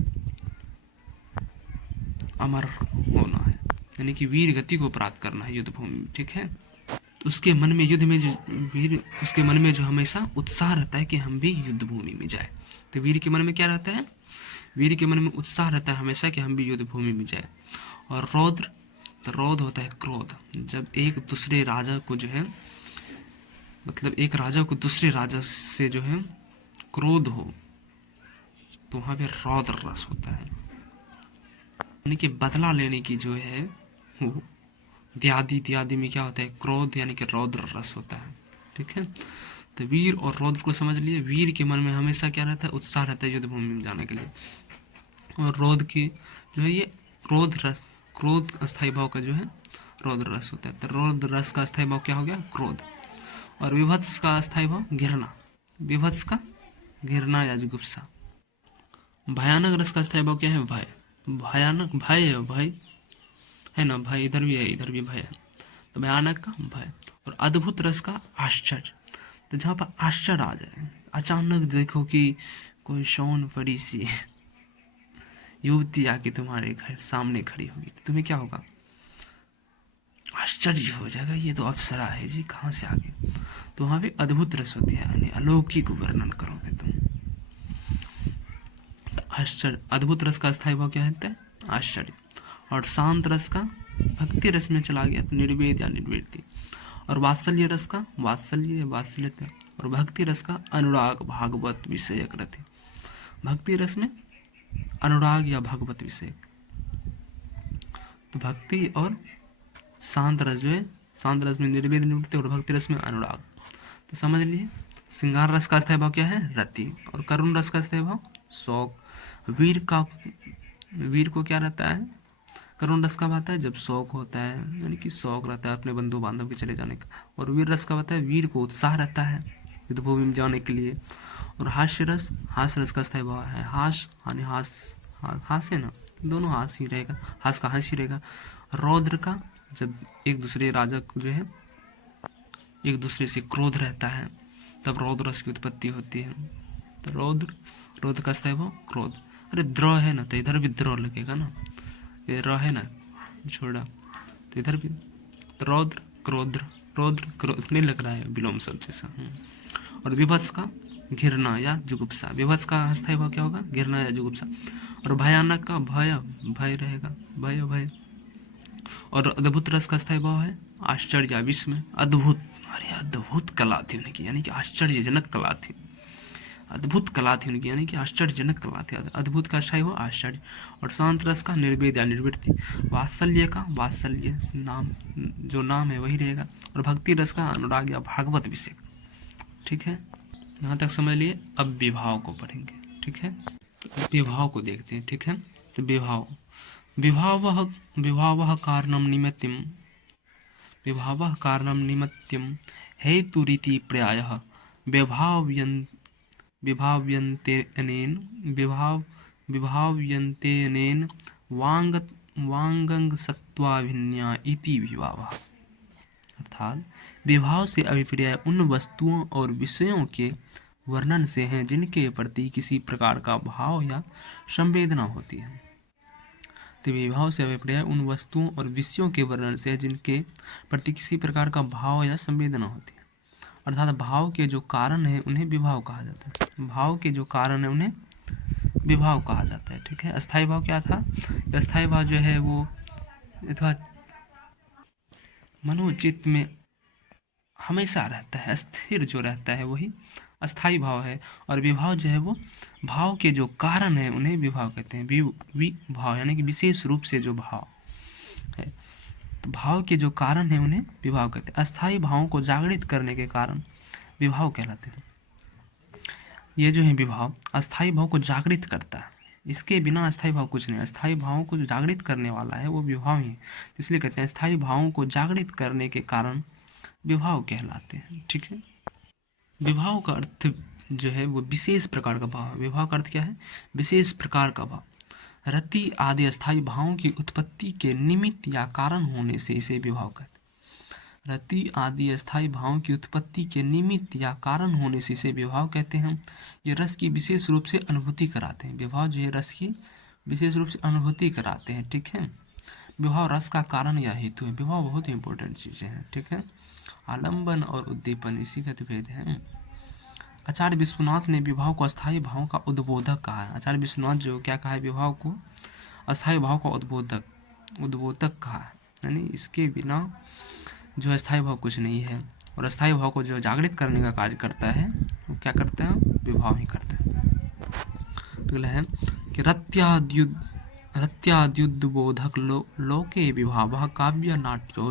अमर होना है, यानी कि वीर गति को प्राप्त करना है युद्ध भूमि में, ठीक है। तो उसके मन में युद्ध में जो वीर, उसके मन में जो हमेशा उत्साह रहता है कि हम भी युद्ध भूमि में जाए। तो वीर के मन में क्या रहता है? वीर के मन में उत्साह रहता है हमेशा कि हम भी युद्ध भूमि में जाए। और रौद्र, तो रोध होता है क्रोध। जब एक दूसरे राजा को जो है, मतलब एक राजा को दूसरे राजा से जो है क्रोध हो, तो वहां पे रौद्र रस होता है, यानी कि बदला लेने की जो है वो इत्यादि इत्यादि में क्या होता है, क्रोध यानी कि रौद्र रस होता है। ठीक है, तो वीर और रौद्र को समझ लिए। वीर के मन में हमेशा क्या रहता है, उत्साह रहता है युद्ध भूमि में जाने के लिए, और रौद्र की जो है ये क्रोध रस, क्रोध अस्थायी भाव का जो है रौद्र रस होता है। तो रौद्र रस का अस्थायी भाव क्या हो गया, क्रोध। और विभत्स का अस्थायी भाव घृणा, विभत्स का घृणा या जुगुप्सा। भयानक रस का अस्थायी भाव क्या है, भय। भयानक भय है, भय है ना, भय इधर भी है, इधर भी भय है, तो भयानक का भय। और अद्भुत रस का आश्चर्य, तो जहाँ पर आश्चर्य आ जाए, अचानक देखो कि कोई शौन पड़ी सी युवती आके तुम्हारे घर सामने खड़ी होगी, तो तुम्हें क्या होगा, आश्चर्य हो जाएगा, ये तो अप्सरा है जी, कहाँ से आ गई। तो वहां पे अद्भुत रस होती है, यानी अलौकिक वर्णन करोगे तुम। तो आश्चर्य, अद्भुत रस का स्थायी भाव क्या है, आश्चर्य। और शांत रस का भक्ति रस में चला गया तो निर्वेद या निर्वेदी। और वात्सल्य रस का वात्सल्य वात्सल्यता। और भक्ति रस का अनुराग भागवत विषयक रति। भक्ति रस में अनुराग या भागवत विषय। तो भक्ति और शांत रस जो है, शांत रस में निर्वेद निवृत्ति और भक्ति रस में अनुराग। तो समझ लिए, श्रृंगार रस का स्थायी भाव क्या है, रति। और करुण रस का स्थायी भाव शौक। वीर को क्या रहता है, करुण रस का आता है जब शौक होता है, यानी कि शौक रहता है अपने बंधु बांधव के चले जाने का। और वीर रस का आता है वीर को उत्साह रहता है युद्ध भूमि में जाने के लिए। और हास्य रस, हास्य रस का स्थायी भाव है हास, यानी हास है ना, दोनों हास ही रहेगा, हास का हास ही रहेगा। रौद्र का जब एक दूसरे राजा को जो है एक दूसरे से क्रोध रहता है, तब रौद्र रस की उत्पत्ति होती है। तो रौद्र का स्थायी भाव क्रोध। अरे द्रोह है ना, तो इधर भी द्रोह लगेगा ना, ये र है ना छोड़ा, तो इधर भी रौद्र क्रोध, रौद्र क्रोध नहीं लग रहा है, विलोम शब्द जैसा। और विभत्स का घृणा या जुगुप्सा। विभत्स का स्थायी भाव क्या होगा, घृणा या जुगुप्सा। और भयानक का भय, भय रहेगा, भय भय। और अद्भुत रस का स्थायी भाव है आश्चर्य या विस्मय। अद्भुत, अरे अद्भुत कला थी उनकी, यानी कि आश्चर्यजनक कला थी, अद्भुत कला थी उनकी, यानी कि आश्चर्यजनक कला थी। अद्भुत का स्थायी भाव आश्चर्य। और शांत रस का निर्वेद या निर्वृत्ति। वात्सल्य का वात्सल्य, नाम जो नाम है वही रहेगा। और भक्ति रस का अनुराग या भागवत विषय। ठीक है, यहाँ तक समझ लिए। अब विभाव को पढ़ेंगे। ठीक है, विभाव को देखते हैं। ठीक है, तो विभाव, विभावः कारणं निमित्तं, विभावः कारणं निमित्तं हेतुरिति प्रायः विभाव्यन्तेनेन वांगंगसत्वाभिन्या इति विभावः। अर्थात विभाव से अभिप्राय उन वस्तुओं और विषयों के वर्णन से है जिनके प्रति किसी प्रकार का भाव या संवेदना होती है। तो विभाव से अभिप्राय उन वस्तुओं और विषयों के वर्णन से है जिनके प्रति किसी प्रकार का भाव या संवेदना होती है। अर्थात भाव के जो कारण है उन्हें विभाव कहा जाता है, भाव के जो कारण है उन्हें विभाव कहा जाता है। ठीक है, अस्थायी भाव क्या था, अस्थायी भाव जो है वो अथवा मनोचित्त में हमेशा रहता है, स्थिर जो रहता है वही अस्थायी भाव है। और विभाव जो है वो भाव के जो कारण है उन्हें विभाव कहते हैं। विभाव यानी कि विशेष रूप से जो भाव है, तो भाव के जो कारण है उन्हें विभाव कहते हैं। अस्थायी भावों को जागृत करने के कारण विभाव कहलाते हैं। ये जो है विभाव अस्थायी भाव को जागृत करता है, इसके बिना अस्थायी भाव कुछ नहीं। अस्थायी भावों को जो जागृत करने वाला है वो विभाव ही है, इसलिए कहते हैं अस्थायी भावों को जागृत करने के कारण विभाव कहलाते हैं। ठीक है, विभाव का अर्थ जो है वो विशेष प्रकार का भाव है। विभाव का अर्थ क्या है, विशेष प्रकार का भाव। रति आदि अस्थायी भावों की उत्पत्ति के निमित्त या कारण होने से इसे विभाव कहते हैं। रति आदि अस्थायी भावों की उत्पत्ति के निमित्त या कारण होने से इसे विभाव कहते हैं। ये रस की विशेष रूप से अनुभूति कराते हैं। विभाव जो है रस की विशेष रूप से अनुभूति कराते हैं। ठीक है, विभाव रस का कारण या हेतु है। विभाव बहुत ही इंपॉर्टेंट चीजें हैं। ठीक है, आलंबन और उद्दीपन इसी का भेद है। आचार्य विश्वनाथ ने विभाव को अस्थायी भाव का उद्बोधक कहा है। आचार्य विश्वनाथ जो क्या कहा है, विभाव को अस्थायी भाव का उद्बोधक कहा है। यानी इसके बिना जो अस्थाई भाव कुछ नहीं है। और अस्थाई भाव को जो जागृत करने का कार्य करता है वो क्या करता है, विभाव ही करता है। अगला है कि रत्याद्युद्बोधक लोके विभावः काव्य नाट्यो।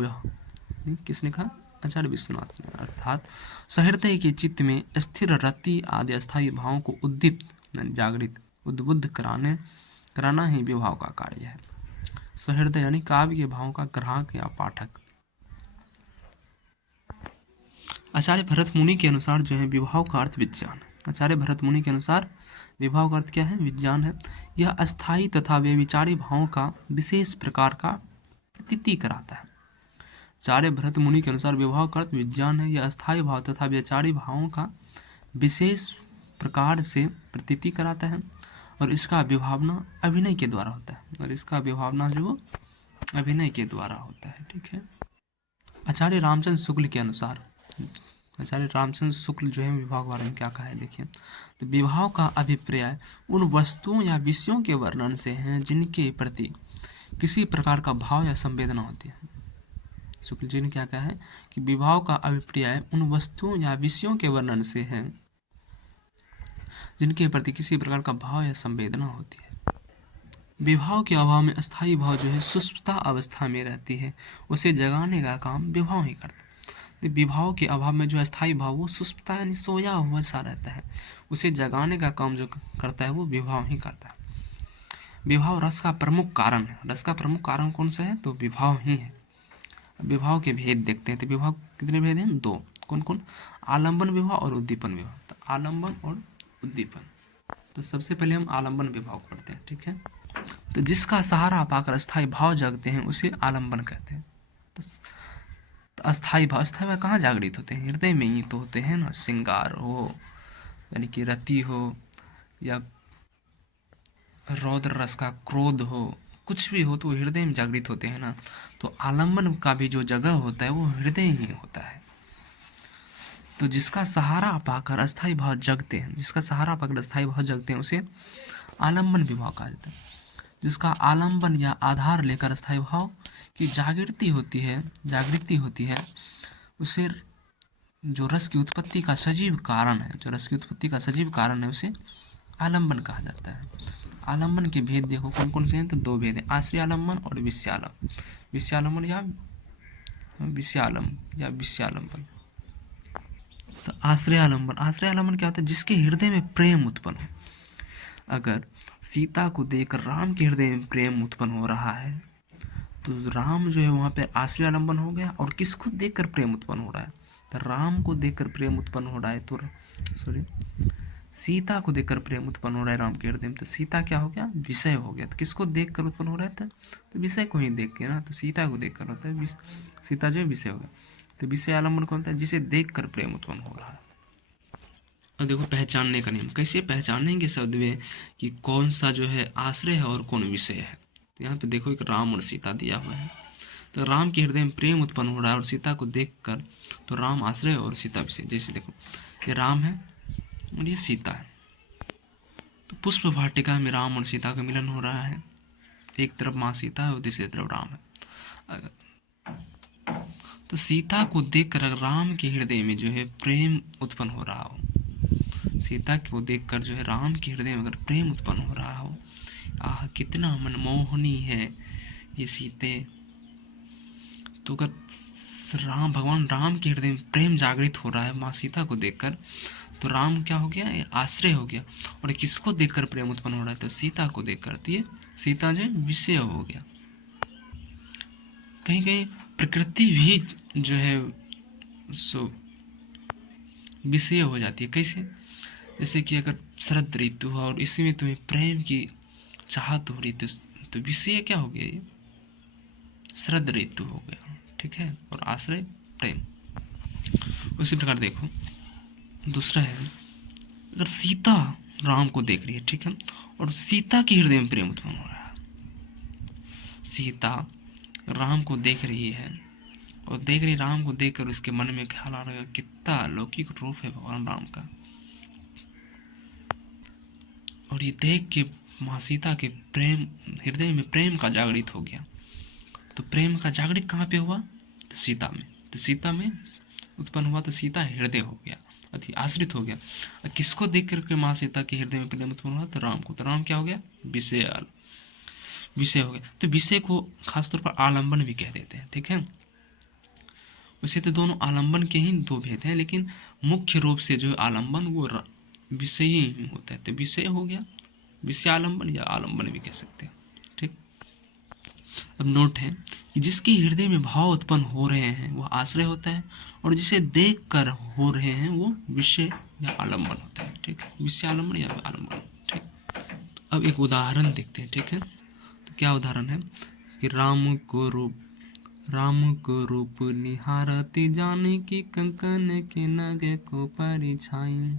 किसने कहा, आचार्य विश्वनाथ ने। अर्थात सहृदय के चित्त में स्थिर रति आदि अस्थायी भावों को उद्दीप्त जागृत उद्बुद्ध कराना ही विभाव का कार्य है। सहृदय यानी काव्य के भावों का ग्राहक या पाठक। आचार्य भरत मुनि के अनुसार जो है विभाव का अर्थ विज्ञान। आचार्य भरत मुनि के अनुसार विभाव का अर्थ क्या है, विज्ञान है। यह अस्थायी तथा व्यभिचारी भावों का विशेष प्रकार का प्रतीति कराता है। आचार्य भरत मुनि के अनुसार विभाव का अर्थ विज्ञान है। यह अस्थायी भाव तथा व्यभिचारी भावों का विशेष प्रकार से प्रतीति कराता है और इसका विभावना अभिनय के द्वारा होता है। और इसका विभावना जो अभिनय के द्वारा होता है। ठीक है। आचार्य रामचंद्र शुक्ल के अनुसार, आचार्य रामचंद्र शुक्ल जो है विभाव के बारे में क्या कहा है देखिए। तो विभाव का अभिप्राय उन वस्तुओं या विषयों के वर्णन से है जिनके प्रति किसी प्रकार का भाव या संवेदना होती है। शुक्ल जी ने क्या कहा है कि विभाव का अभिप्राय उन वस्तुओं या विषयों के वर्णन से है जिनके प्रति किसी प्रकार का भाव या संवेदना होती है। विभाव के अभाव में अस्थायी भाव जो है सुषुप्ता अवस्था में रहती है, उसे जगाने का काम विभाव ही करता है। तो विभाव के अभाव में जो अस्थायी भाव वो सुषुप्ता यानी सोया हुआ सा रहता है, उसे जगाने का काम जो करता है वो विभाव ही करता है। विभाव रस का प्रमुख कारण है। रस का प्रमुख कारण कौन सा है, तो विभाव ही है। विभाव के भेद देखते हैं। तो विभाव कितने भेद हैं, दो। कौन कौन, आलंबन विभाव और उद्दीपन विभाव। तो आलंबन और उद्दीपन। तो सबसे पहले हम आलंबन विभाव पढ़ते हैं। ठीक है। तो जिसका सहारा पाकर अस्थायी भाव जगते हैं उसे आलंबन कहते हैं। तो अस्थायी भाव कहाँ जागृत होते हैं, हृदय में ही तो होते हैं ना। श्रृंगार हो यानी कि रति हो, या रौद्र रस का क्रोध हो, कुछ भी हो तो हृदय में जागृत होते हैं ना। तो आलंबन का भी जो जगह होता है वो हृदय ही होता है। तो जिसका सहारा पाकर अस्थायी भाव जगते हैं, जिसका सहारा पाकर अस्थायी भाव जगते हैं उसे आलंबन विभाव कहा जाता है। जिसका आलंबन या आधार लेकर अस्थायी भाव की जागृति होती है उसे जो रस की उत्पत्ति का सजीव कारण है, उसे आलंबन कहा जाता है। आलंबन के भेद देखो कौन कौन से हैं, तो दो भेद हैं, आश्रय आलंबन और विषयालंबन या विषयालंबन। तो आश्रय आलंबन क्या होता है, जिसके हृदय में प्रेम उत्पन्न हो। अगर सीता को देखकर राम के हृदय में प्रेम उत्पन्न हो रहा है तो राम जो है वहाँ पे आश्रय आलंबन हो गया। और किसको देखकर प्रेम उत्पन्न हो रहा है, तो राम को देखकर प्रेम उत्पन्न हो रहा है, तो सीता को देखकर प्रेम उत्पन्न हो रहा है राम के हृदय में, तो सीता क्या हो गया, विषय हो गया। तो किसको देखकर उत्पन्न हो रहा है, तो विषय को ही देख के ना, तो सीता को देखकर होता है, सीता जो है विषय हो गया। तो विषय आलंबन कौन होता है, जिसे देखकर प्रेम उत्पन्न हो रहा है। और देखो पहचानने का नियम, कैसे पहचानेंगे शब्द में कि कौन सा जो है आश्रय है और कौन विषय है। तो यहाँ तो देखो एक राम और सीता दिया हुआ है। तो राम के हृदय में प्रेम उत्पन्न हो रहा है और सीता को देखकर, तो राम आश्रय और सीता विषय। जैसे देखो ये राम है और ये सीता है, तो पुष्प वाटिका में राम और सीता का मिलन हो रहा है। एक तरफ माँ सीता है और दूसरी तरफ राम है। तो सीता को देखकर राम के हृदय में जो है प्रेम उत्पन्न हो रहा हो, सीता को देखकर जो है राम के हृदय में अगर प्रेम उत्पन्न हो रहा हो, आह कितना मनमोहनी है ये सीते। तो अगर भगवान राम के हृदय में प्रेम जागृत हो रहा है माँ सीता को देखकर, तो राम क्या हो गया, ये आश्रय हो गया। और किसको देखकर प्रेम उत्पन्न हो रहा है, तो सीता को देखकर, तो ये सीता जो विषय हो गया। कहीं कहीं प्रकृति भी जो है सो विषय हो जाती है। कैसे, जैसे कि अगर शरद ऋतु हो और इसी में तुम्हें प्रेम की चाहत हो रही, तो विषय क्या हो गया, ये शरद ऋतु हो गया। ठीक है। और आश्रय प्रेम। उसी प्रकार देखो दूसरा है, अगर सीता राम को देख रही है, ठीक है, और सीता के हृदय में प्रेम उत्पन्न हो रहा है। सीता राम को देख रही है और देख रही राम को देखकर उसके मन में ख्याल आ रहा है कितना अलौकिक रूप है भगवान राम का। और ये देख के माँ सीता के प्रेम हृदय में प्रेम का जागृत हो गया। तो प्रेम का जागृत कहाँ पे हुआ? तो सीता में। तो सीता में उत्पन्न हुआ तो सीता हृदय हो गया, अति आश्रित हो गया। और किसको देख करके माँ सीता के हृदय में प्रेम उत्पन्न हुआ? तो राम को। तो राम क्या हो गया? विषय विषय हो गया। तो विषय को खासतौर पर आलम्बन भी कह देते हैं, ठीक है। वैसे तो दोनों आलम्बन के ही दो भेद हैं, लेकिन मुख्य रूप से जो आलम्बन वो विषय ही होता है। तो विषय हो गया, विषय आलम्बन या आलम्बन भी कह सकते हैं, ठीक। अब नोट है कि जिसके हृदय में भाव उत्पन्न हो रहे हैं वो आश्रय होता है, और जिसे देख कर हो रहे हैं वो विषय या आलम्बन होता है, ठीक है। विषय आलम्बन या आलम्बन, ठीक। तो अब एक उदाहरण देखते हैं, ठीक है। तो क्या उदाहरण है कि राम को रूप निहारती जानकी कंकन के नगे को परिछाई,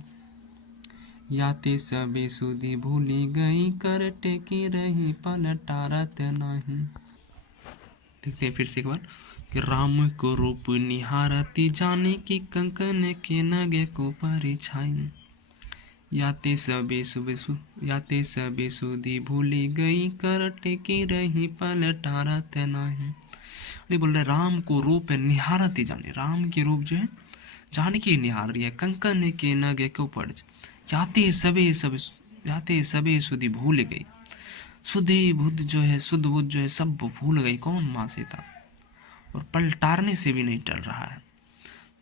याते सबे सुधी भूली गई कर टेकी रही पलटारत नहीं। देखते हैं फिर से एक बार कि राम को रूप निहारती जानकी कंकन के नगे को परिछाई, याते सबे सुधी भूली गई कर टेकी रही पलटारत नहीं। नहीं बोल रहे राम को रूप निहारती जाने, राम के रूप जो है जानकी निहार रही है, कंकन के नगे को पड़, याते सबे सुधी भूल गई। शुद्धि बुद्ध जो है, शुद्ध बुद्ध जो है सब भूल गई। कौन? माँ सीता। और पलटारने से भी नहीं टल रहा है।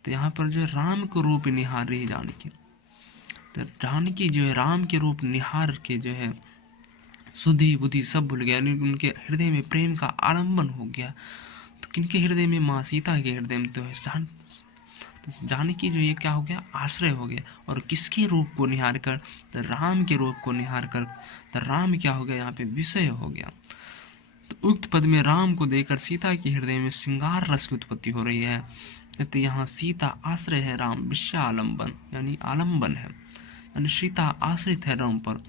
तो यहाँ पर जो है राम को रूप निहार रही जानकी, तो जानकी जो है राम के रूप निहार के जो है शुद्धि बुद्धि सब भूल गया, यानी उनके हृदय में प्रेम का आलम्बन हो गया। तो किनके हृदय में? माँ सीता के हृदय में तो है जानकी जो ये क्या हो गया? आश्रय हो गया। और किसके रूप को निहार कर? तो राम के रूप को निहार कर तो राम क्या हो गया? यहाँ पे विषय हो गया। तो उक्त पद में राम को देकर सीता के हृदय में श्रृंगार रस की उत्पत्ति हो रही है। तो यहाँ सीता आश्रय है, राम विषय आलम्बन यानी आलम्बन है, यानी सीता आश्रित है राम पर।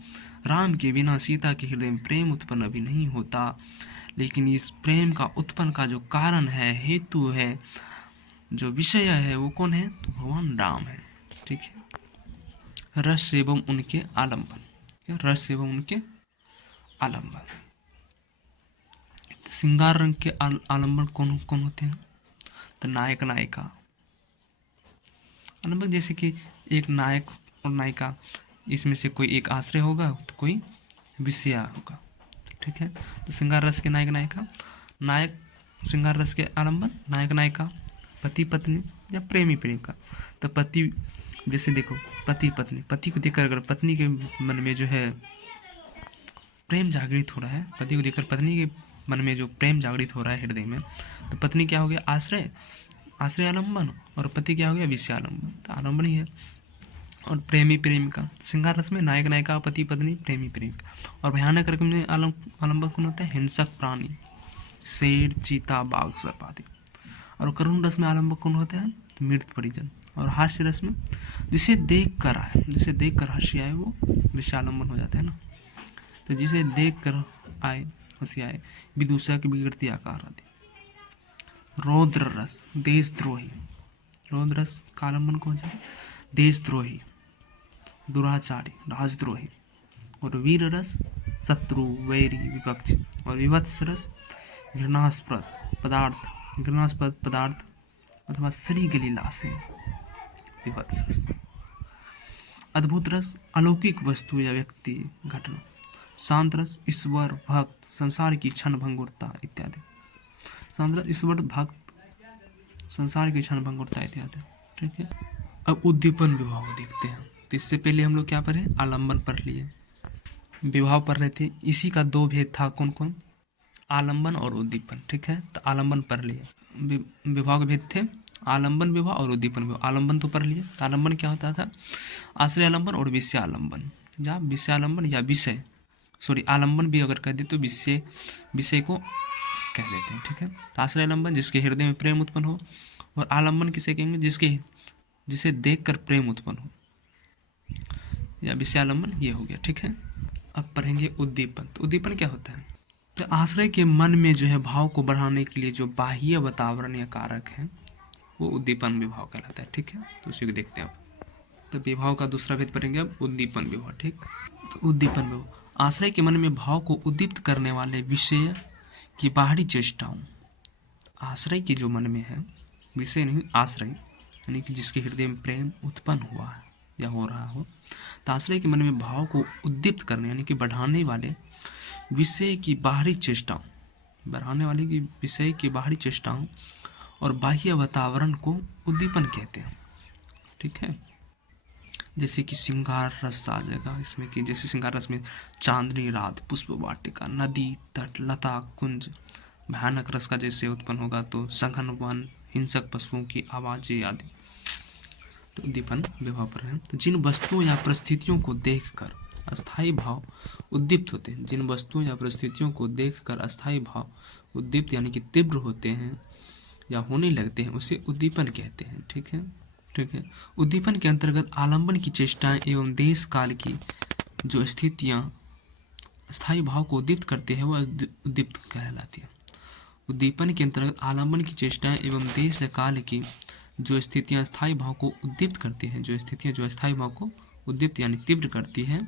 राम के बिना सीता के हृदय में प्रेम उत्पन्न अभी नहीं होता, लेकिन इस प्रेम का उत्पन्न का जो कारण है, हेतु है, जो विषय है वो कौन है? तो भगवान राम है, ठीक है। रस एवं उनके आलम्बन, क्या? रस एवं उनके आलम्बन। श्रृंगार रंग के आलम्बन कौन कौन होते हैं? तो नायक नायिका आलम्बन, जैसे कि एक नायक और नायिका, इसमें से कोई एक आश्रय होगा तो कोई विषय होगा, ठीक है। तो श्रृंगार रस के नायक नायिका, नायक श्रृंगार रस के आलम्बन, नायक नायिका, पति पत्नी या प्रेमी प्रेमिका। तो पति, जैसे देखो पति पत्नी, पति को देखकर अगर पत्नी के मन में जो है प्रेम जागृत हो रहा है, पति को देखकर पत्नी के मन में जो प्रेम जागृत हो रहा है हृदय में, तो पत्नी क्या हो गया? आश्रय, आश्रय आलम्बन, और पति क्या हो गया? विषय आलम्बन। तो आलम्बन ही है। और प्रेमी प्रेमिका, श्रृंगार रस में नायक नायिका, पति पत्नी, प्रेमी प्रेमिका। और भयानक रकम में आलम्बन कौन होता है? हिंसक प्राणी, शेर, चीता, बाघ, सर्प आदि। और करुण रस में आलम्बक कौन होता है? तो मृत परिजन। और हास्य रस में जिसे देख कर आए, जिसे देख कर हंसी आए वो विषय आलम्बन हो जाता है ना। तो जिसे देख कर आए, हंसी आए, विदूषक, बिगड़ती आकार आदि। रौद्र रस, देशद्रोही, रौद्र रस का आलम्बन कौन सा? देशद्रोही, दुराचारी, राजद्रोही। और वीर रस शत्रु, वैरी, विपक्ष। और विवत्स रस घृणास्पद पदार्थ अथवा श्री गलीला से विवत्स रस। अद्भुत रस अलौकिक वस्तु या व्यक्ति, घटना। शांत रस ईश्वर, भक्त, संसार की क्षण भंगुरता इत्यादि। शांत रस ईश्वर, भक्त, संसार की क्षण भंगुरता इत्यादि, ठीक है। अब उद्दीपन विभाव देखते हैं। तो इससे पहले हम लोग क्या पढ़े? आलम्बन पढ़ लिए, विभाव पढ़ रहे थे। इसी का दो भेद था, कौन कौन? आलम्बन और उद्दीपन, ठीक है। तो आलम्बन पढ़ लिए, विभाव के भेद थे आलम्बन विभाव और उद्दीपन विभाव। आलम्बन तो पढ़ लिए। आलम्बन क्या होता था? आश्रय आलम्बन और विषय आलम्बन, या विषय आलम्बन या विषय, सॉरी आलम्बन भी अगर कह दे तो विषय को कह देते हैं, ठीक है। तो आश्रय आलम्बन जिसके हृदय में प्रेम उत्पन्न हो, और आलम्बन किसे कहेंगे? जिसे देखकर प्रेम उत्पन्न हो, या विषय आलम्बन, ये हो गया, ठीक है। अब पढ़ेंगे उद्दीपन। तो उद्दीपन क्या होता है? तो आश्रय के मन में जो है भाव को बढ़ाने के लिए जो बाह्य वातावरण या कारक है वो उद्दीपन विभाव कहलाता है, ठीक है। तो उसी को देखते हैं अब। तो विभाव का दूसरा भेद पढ़ेंगे अब, उद्दीपन विभाव, ठीक। तो उद्दीपन विभाव आश्रय के मन में भाव को उद्दीप्त करने वाले विषय की बाहरी चेष्टाओं आश्रय की जो मन में है, विषय नहीं आश्रय, यानी कि जिसके हृदय में प्रेम उत्पन्न हुआ है या हो रहा हो, तो आश्रय के मन में भाव को उद्दीप्त करने यानी कि बढ़ाने वाले विषय की बाहरी चेष्टाओं, बढ़ाने वाले की विषय की बाहरी चेष्टाओं और बाह्य वातावरण को उद्दीपन कहते हैं। ठीक है, जैसे कि श्रृंगार रस आ जाएगा इसमें, कि जैसे श्रृंगार रस में चांदनी रात, पुष्प वाटिका, नदी तट, लता कुंज। भयानक रस का जैसे उत्पन्न होगा तो सघन वन, हिंसक पशुओं की आवाजें आदि, तो उद्दीपन विभाव पर है। तो जिन वस्तुओं या परिस्थितियों को देखकर अस्थायी भाव उद्दीप्त होते हैं, जिन वस्तुओं या परिस्थितियों को देखकर अस्थायी भाव उद्दीप्त यानी कि तीव्र होते हैं या होने लगते हैं, उसे उद्दीपन कहते हैं। ठीक है, ठीक है। उद्दीपन के अंतर्गत आलंबन की चेष्टाएं एवं देश काल की जो स्थितियां स्थायी भाव को उद्दीप्त करते हैं वह उद्दीप्त कहलाती है। उद्दीपन के अंतर्गत आलंबन की चेष्टाएं एवं देश काल की जो स्थितियां स्थायी भाव को उद्दीप्त करती हैं, जो स्थितियां जो स्थायी भाव को उद्दीप्त यानी तीव्र करती हैं,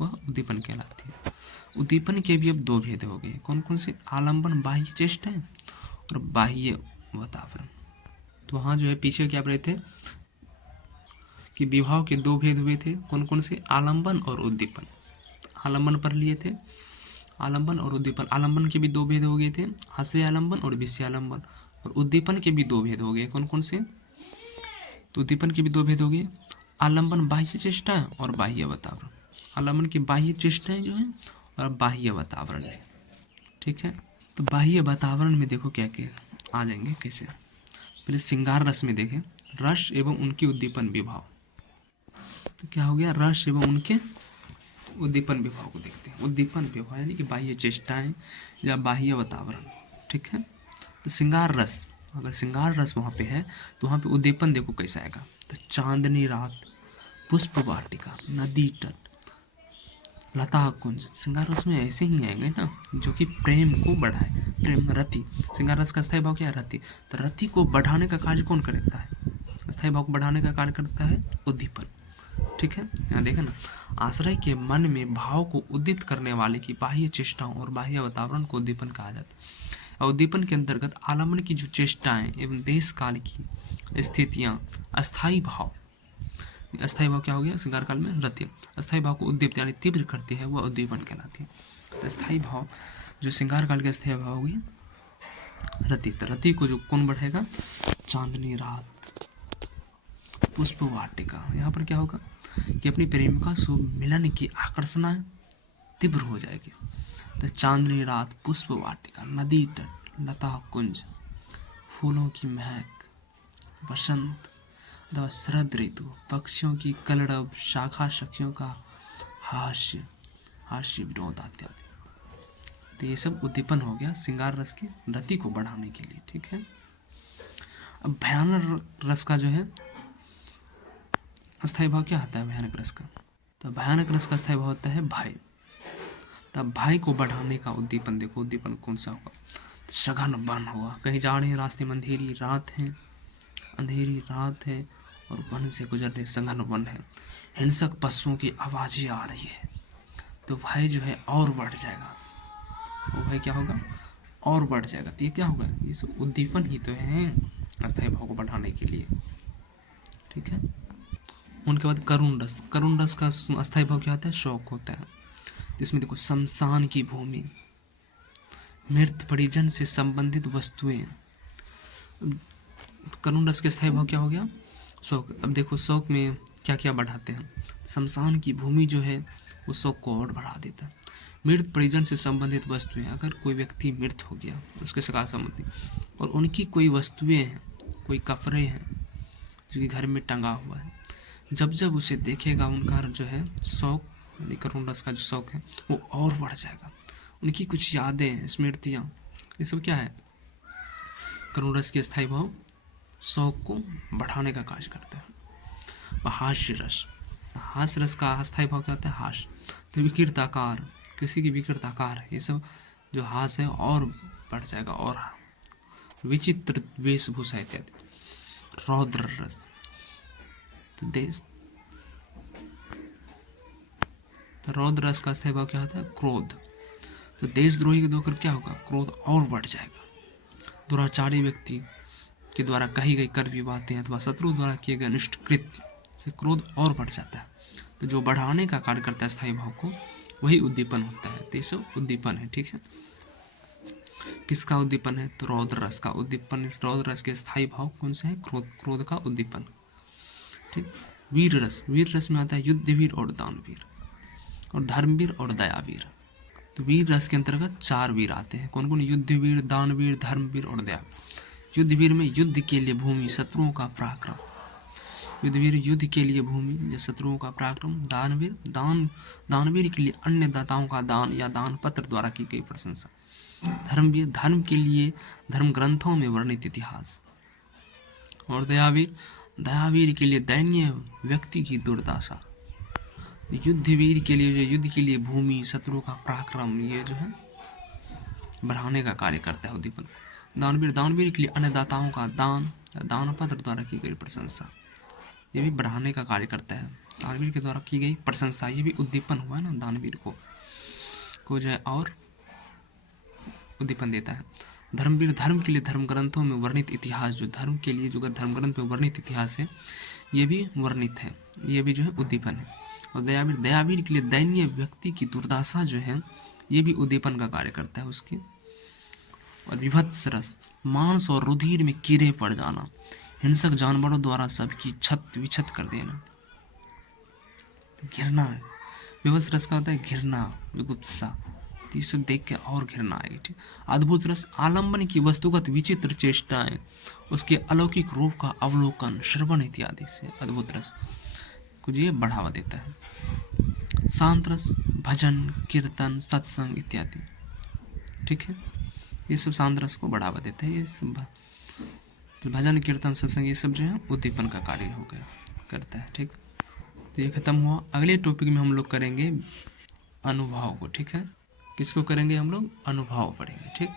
वह उद्दीपन कहलाती है। उद्दीपन के भी अब दो भेद हो गए, कौन कौन से? आलंबन बाह्य चेष्टाएं और बाह्य वातावरण। तो वहाँ जो है पीछे क्या पढ़े थे कि विभाव के दो भेद हुए थे, कौन कौन से? आलंबन और उद्दीपन। आलंबन पर लिए थे, आलंबन और उद्दीपन। आलंबन के भी दो भेद हो गए थे, आशय आलंबन और विषय आलंबन। और उद्दीपन के भी दो भेद हो गए, कौन कौन से? तो उद्दीपन के भी दो भेद हो गए, आलंबन बाह्य चेष्टा और बाह्य वातावरण। आलंबन की बाह्य चेष्टाएं जो है और बाह्य वातावरण है। ठीक है, तो बाह्य वातावरण में देखो क्या क्या आ जाएंगे कैसे। पहले श्रृंगार रस में देखें, रस एवं उनकी उद्दीपन विभाव। तो क्या हो गया? रस एवं उनके उद्दीपन विभाव को देखते हैं। उद्दीपन विभाव यानी कि बाह्य चेष्टाएं या बाह्य वातावरण। ठीक है, तो श्रृंगार रस, अगर श्रृंगार रस वहाँ पे है तो वहाँ पे उद्दीपन देखो कैसा आएगा। तो चांदनी रात, पुष्प वाटिका, नदी तट, लता कुंज। श्रृंगार रस में ऐसे ही आएंगे ना जो कि प्रेम को बढ़ाए। प्रेम, रति। श्रृंगार रस का स्थायी भाव क्या है? रति। तो रति को बढ़ाने का कार्य कौन करता है? स्थायी भाव को बढ़ाने का कार्य करता है उद्दीपन। ठीक है, यहाँ देखें ना, आश्रय के मन में भाव को उद्दीप्त करने वाले की बाह्य चेष्टाओं और बाह्य वातावरण को उद्दीपन कहा जाता है। और उद्दीपन के अंतर्गत आलम्बन की जो चेष्टाएं एवं देश काल की स्थितियां अस्थायी भाव, अस्थायी भाव क्या हो गया? श्रृंगार काल में रति। अस्थायी भाव को उद्दीप्त यानी तीव्र करती है वह उद्दीपन कहलाती है। तो अस्थायी भाव जो श्रृंगार काल के अस्थायी भाव होगी रति। तो रति को जो कौन बढ़ाएगा? चांदनी रात, पुष्प वाटिका। यहाँ पर क्या होगा कि अपनी प्रेमिका से मिलन की आकर्षणा तीव्र हो जाएगी। तो चांदनी रात, पुष्प वाटिका, नदी तट, लता कुंज, फूलों की महक, बसंत अथवा शरद ऋतु, पक्षियों की कलरव, शाखा सखियों का हास्य, हास्य विनोद इत्यादि। तो ये सब उद्दीपन हो गया श्रृंगार रस की रति को बढ़ाने के लिए। ठीक है, अब भयानक रस का जो है अस्थायी भाव क्या होता है भयानक रस का? तो भयानक रस का अस्थायी भाव होता है भय। तब भय को बढ़ाने का उद्दीपन देखो, उद्दीपन कौन सा होगा? सघन वन हुआ, कहीं जा रहे हैं रास्ते में, अंधेरी रात है, अंधेरी रात है और वन से गुजर रहे सघन वन है, हिंसक पशुओं की आवाजें आ रही है, तो भय जो है और बढ़ जाएगा। वो भय क्या होगा? और बढ़ जाएगा। तो ये क्या होगा? ये सब उद्दीपन ही तो है अस्थायी भाव को बढ़ाने के लिए। ठीक है, उनके बाद करुण रस। करुण रस का अस्थायी भाव क्या होता है? शोक होता है। इसमें देखो, शमशान की भूमि, मृत परिजन से संबंधित वस्तुएं। करुण रस के अस्थायी भाव क्या हो गया? शोक। अब देखो शोक में क्या क्या बढ़ाते हैं? शमशान की भूमि जो है वो शोक को और बढ़ा देता है। मृत परिजन से संबंधित वस्तुएं, अगर कोई व्यक्ति मृत हो गया उसके साथ संबंधित और उनकी कोई वस्तुएं हैं, कोई कपड़े हैं जो कि घर में टंगा हुआ है, जब जब उसे देखेगा उनका जो है शौक, करुण रस का जो शौक है वो और बढ़ जाएगा। उनकी कुछ यादें, स्मृतियाँ, ये सब क्या है? करुण रस के स्थायी भाव शौक को बढ़ाने का कार्य करता है। हास्य रस। हास्य रस का स्थायी भाव क्या होता है? हास्य। तो विकृत आकार, किसी की विकृत आकार, ये सब जो हास्य है और बढ़ जाएगा। और विचित्र वेशभूषा इत्यादि। रौद्र रस। तो रौद्र रस का स्थायी भाव क्या होता है? क्रोध। तो देशद्रोही के होकर क्या होगा? क्रोध और बढ़ जाएगा। दुराचारी व्यक्ति के द्वारा कही गई कर्मवी बातें अथवा शत्रु द्वारा किए गए अनिष्ट कृत्य से क्रोध और बढ़ जाता है। तो जो बढ़ाने का कार्य करता है स्थायी भाव को, वही उद्दीपन होता है। तो ये सब उद्दीपन है, ठीक है। किसका उद्दीपन है? तो रौद्र रस का उद्दीपन। रौद्र रस के स्थायी भाव कौन से हैं? क्रोध का उद्दीपन, ठीक। वीर रस, वीर रस में आता है युद्धवीर और दानवीर और धर्मवीर और दयावीर। तो वीर रस के अंतर्गत 4 वीर आते हैं। कौन कौन? युद्धवीर, दानवीर, धर्मवीर और दयावीर। युद्धवीर में युद्ध के लिए भूमि, शत्रुओं का पराक्रम। युद्धवीर युद्ध के लिए भूमि या शत्रुओं का पराक्रम। दानवीर दानवीर के लिए अन्य दाताओं का दान या दान पत्र द्वारा की गई प्रशंसा। धर्मवीर धर्म के लिए धर्म ग्रंथों में वर्णित इतिहास। और दयावीर के लिए दयनीय व्यक्ति की दुर्दशा। युद्धवीर के लिए जो युद्ध के लिए भूमि, शत्रु का पराक्रम, ये जो है बढ़ाने का कार्य करता है उद्दीपन। दानवीर के लिए अन्नदाताओं का दान या दान पत्र द्वारा की गई प्रशंसा, ये भी बढ़ाने का कार्य करता है। दानवीर के द्वारा की गई प्रशंसा, ये भी उद्दीपन हुआ ना, दानवीर को जो है और उद्दीपन देता है। धर्मवीर धर्म के लिए धर्म ग्रंथों में वर्णित इतिहास, जो धर्म के लिए जो धर्म ग्रंथ में वर्णित इतिहास है, ये भी वर्णित है, ये भी जो है उद्दीपन है। और दयावीर के लिए दयनीय व्यक्ति की दुर्दशा जो है, ये भी उद्दीपन का कार्य करता है उसके। और विभत्स रस, मांस और रुधिर में कीड़े पड़ जाना, हिंसक जानवरों द्वारा सबकी छत विछत कर देना। घृणा, विभत्स रस का होता है घृणा, विगुप्सा, ये सब देख के और घृणा आएगी, ठीक। अद्भुत रस, आलम्बन की वस्तुगत विचित्र चेष्टाएं, उसके अलौकिक रूप का अवलोकन, श्रवण इत्यादि से अद्भुत रस को ये बढ़ावा देता है। शांत रस, भजन, कीर्तन, सत्संग इत्यादि, ठीक है, ये सब शांत रस को बढ़ावा देता है। ये सब भजन, कीर्तन, सत्संग, ये सब जो है उद्दीपन का कार्य हो गया, करता है, ठीक। तो ये खत्म हुआ। अगले टॉपिक में हम लोग करेंगे अनुभव को, ठीक है। किसको करेंगे? हम लोग अनुभव पढ़ेंगे, ठीक।